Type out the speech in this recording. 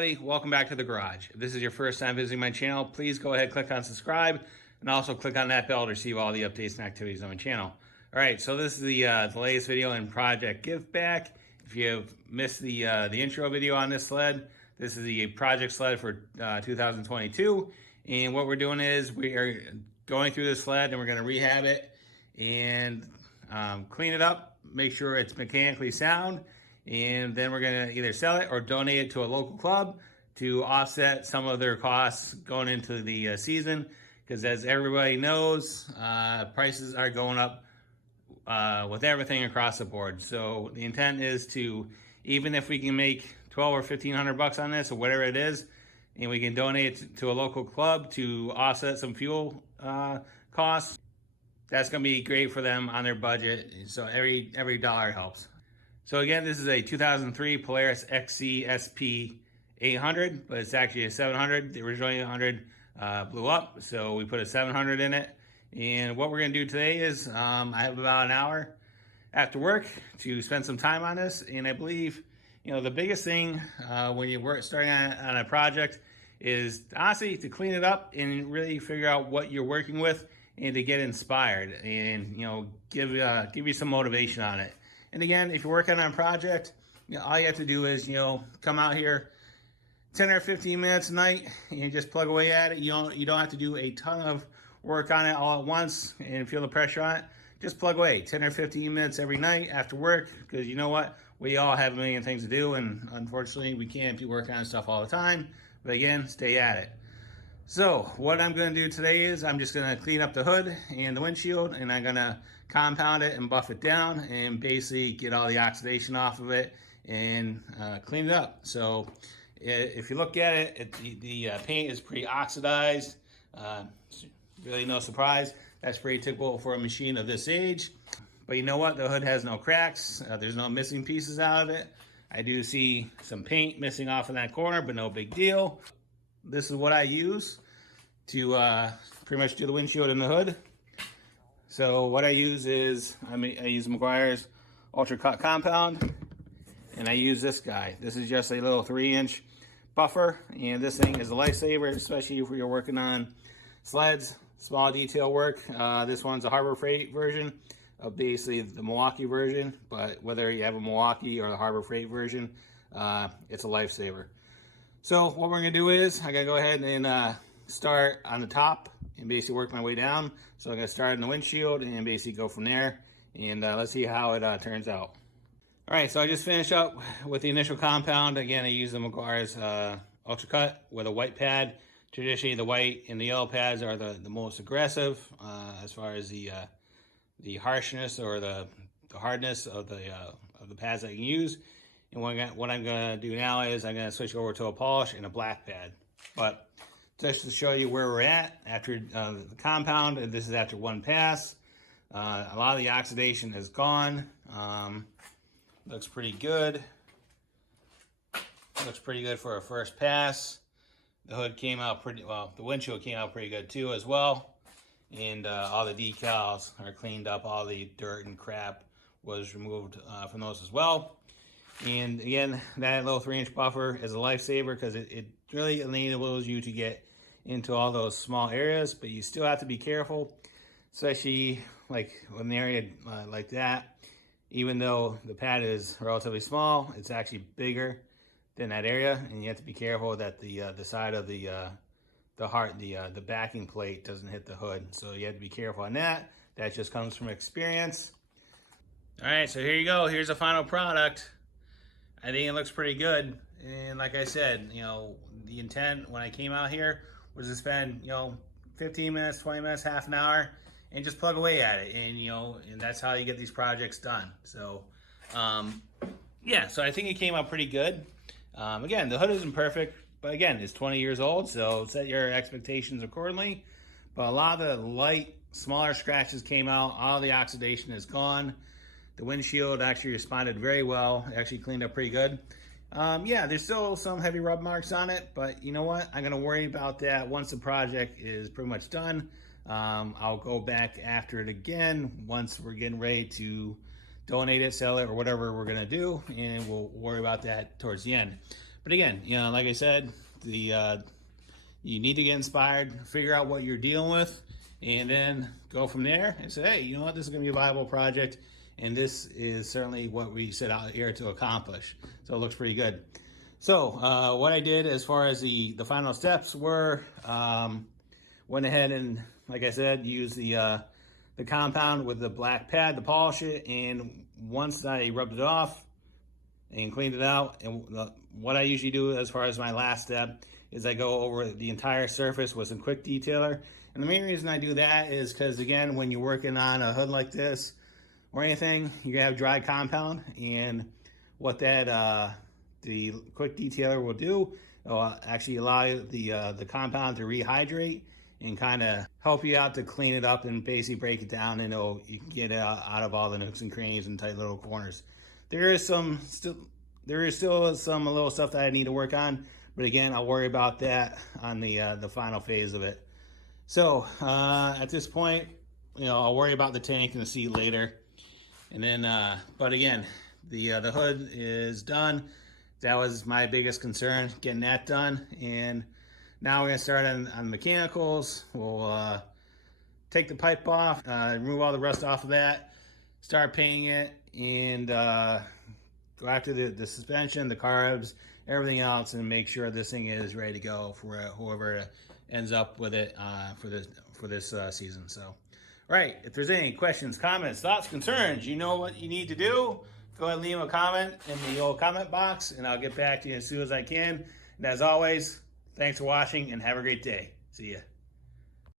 everybody, welcome back to the garage. If this is your first time visiting my channel, please go ahead, click on subscribe, and also click on that bell to receive all the updates and activities on my channel. All right, so this is the latest video in Project Give Back. If you have missed the intro video on this sled, this is the project sled for 2022. And what we're doing is we are going through this sled and we're gonna rehab it and clean it up, make sure it's mechanically sound, and then we're gonna either sell it or donate it to a local club to offset some of their costs going into the season. Because as everybody knows, prices are going up with everything across the board. So the intent is to, even if we can make 12 or 1500 bucks on this or whatever it is, and we can donate it to a local club to offset some fuel costs, that's gonna be great for them on their budget. So every dollar helps. So again, this is a 2003 Polaris XC SP 800, but it's actually a 700. The original 800 blew up, so we put a 700 in it. And what we're gonna do today is, I have about an hour after work to spend some time on this. And I believe, the biggest thing when you're starting on a project is honestly to clean it up and really figure out what you're working with and to get inspired and, give you some motivation on it. And again, if you're working on a project, all you have to do is, come out here 10 or 15 minutes a night and just plug away at it. You don't have to do a ton of work on it all at once and feel the pressure on it. Just plug away 10 or 15 minutes every night after work, because you know what? We all have a million things to do, and unfortunately, we can't be working on stuff all the time. But again, stay at it. So what I'm gonna do today is I'm just gonna clean up the hood and the windshield, and I'm gonna compound it and buff it down and basically get all the oxidation off of it and clean it up. So if you look at it, the paint is pretty oxidized. Really no surprise. That's pretty typical for a machine of this age. But you know what? The hood has no cracks. There's no missing pieces out of it. I do see some paint missing off in that corner, but no big deal. This is what I use to pretty much do the windshield and the hood. So what I use is, I use Meguiar's Ultra Cut Compound, and I use this guy. This is just a little 3-inch buffer, and this thing is a lifesaver, especially if you're working on sleds, small detail work. This one's a Harbor Freight version of basically the Milwaukee version, but whether you have a Milwaukee or the Harbor Freight version, it's a lifesaver. So what we're gonna do is I gotta go ahead and start on the top and basically work my way down. So I'm gonna start in the windshield and basically go from there. And let's see how it turns out. All right, so I just finished up with the initial compound. Again, I use the Meguiar's Ultra Cut with a white pad. Traditionally, the white and the yellow pads are the most aggressive as far as the harshness or the hardness of the pads that you can use. And what I'm gonna do now is I'm gonna switch over to a polish and a black pad. But just to show you where we're at after the compound, and this is after one pass. A lot of the oxidation is gone. Looks pretty good. Looks pretty good for a first pass. The hood came out pretty well. The windshield came out pretty good too as well. And all the decals are cleaned up. All the dirt and crap was removed from those as well. And again, that little 3-inch buffer is a lifesaver because it really enables you to get into all those small areas, but you still have to be careful, especially like in an area like that. Even though the pad is relatively small, it's actually bigger than that area, and you have to be careful that the side of the backing plate doesn't hit the hood. So you have to be careful on that. That just comes from experience. All right, so here you go. Here's the final product. I think it looks pretty good. And like I said, the intent when I came out here was to spend, 15 minutes, 20 minutes, half an hour, and just plug away at it. And, and that's how you get these projects done. So, yeah, so I think it came out pretty good. Again, the hood isn't perfect, but again, it's 20 years old, so set your expectations accordingly. But a lot of the light, smaller scratches came out. All the oxidation is gone. The windshield actually responded very well. It actually cleaned up pretty good. Yeah, there's still some heavy rub marks on it, but you know what? I'm gonna worry about that once the project is pretty much done. I'll go back after it again once we're getting ready to donate it, sell it, or whatever we're gonna do, and we'll worry about that towards the end. But again, you know, like I said, you need to get inspired, figure out what you're dealing with, and then go from there and say, hey, you know what, this is going to be a viable project, and this is certainly what we set out here to accomplish. So it looks pretty good. So what I did as far as the final steps were, went ahead and, like I said, used the compound with the black pad to polish it, and once I rubbed it off and cleaned it out, and what I usually do as far as my last step is I go over the entire surface with some quick detailer. And the main reason I do that is because, again, when you're working on a hood like this or anything, you're gonna have dry compound, and what that the quick detailer will do, it will actually allow the compound to rehydrate and kind of help you out to clean it up and basically break it down, and you can get it out of all the nooks and crannies and tight little corners. There is still some little stuff that I need to work on, but again, I'll worry about that on the final phase of it. So at this point, you know, I'll worry about the tank and the seat later. And then, but again, the hood is done. That was my biggest concern, getting that done. And now we're gonna start on mechanicals. We'll take the pipe off, remove all the rust off of that, start painting it, and go after the suspension, the carbs, everything else, and make sure this thing is ready to go for whoever ends up with it for this season. So, all right, if there's any questions, comments, thoughts, concerns, you know what you need to do. Go ahead and leave a comment in the old comment box, and I'll get back to you as soon as I can. And as always, thanks for watching, and have a great day. See ya.